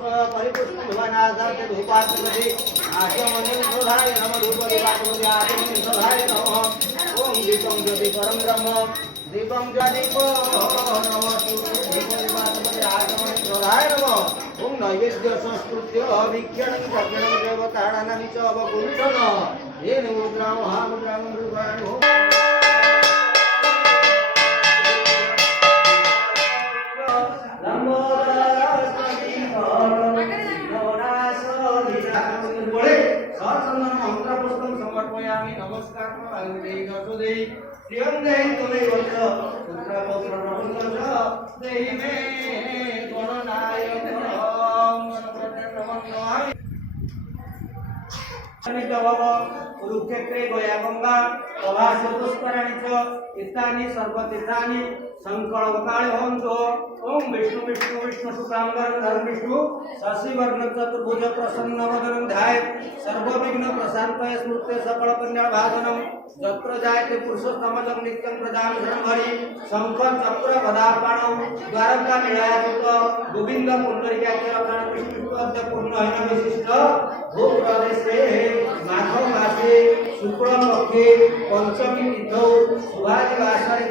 परिपुष्ट भुवनाथ धूपार्चपति आचमनीं शोधाय नमः धूपदीपार्चपति आचमनीं शोधाय नमः ओम दीपं ज्योति परम ब्रह्म दीपं ज्योतिको नमः धूपदीपार्चपति आचमनीं शोधाय नमः ओम नैवेद्य संस्कृत्य भिक्षणं भक्षणं देवताडानानि च अवकुण्ठन येन मुद्रा महामुद्रां रूपाणि समर्पयामि नमस्कार प्रियं देहि त्वमेव च पुत्र पौत्र प्रभुं च देहि मे गणनायकं नमः कुरुक्षेत्रे गया गंगा प्रभासोत्तराणि च तीर्थानि सर्वतीर्थानि संकल्पकाले हंतो ओम विष्णु विष्णु विष्णु शुक्लांबर धर्म विष्णु शशि वर्ण चतुर्भुज प्रसन्न वदनं ध्याय सर्वविघ्न प्रशांतय स्मृत्य सकल कल्याण भाजनम यत्र जायते पुरुषोत्तमं नित्यं प्रदान हरि शंख चक्र गदापाणौ द्वारका नीलायुक्त गोविंद पुंडरीकाक्षर कृष्ण अद्य पूर्ण विशिष्ट भू प्रदेशे माघ मासे शुक्ल पक्षे पंचमी तिथौ सुभाषवासरे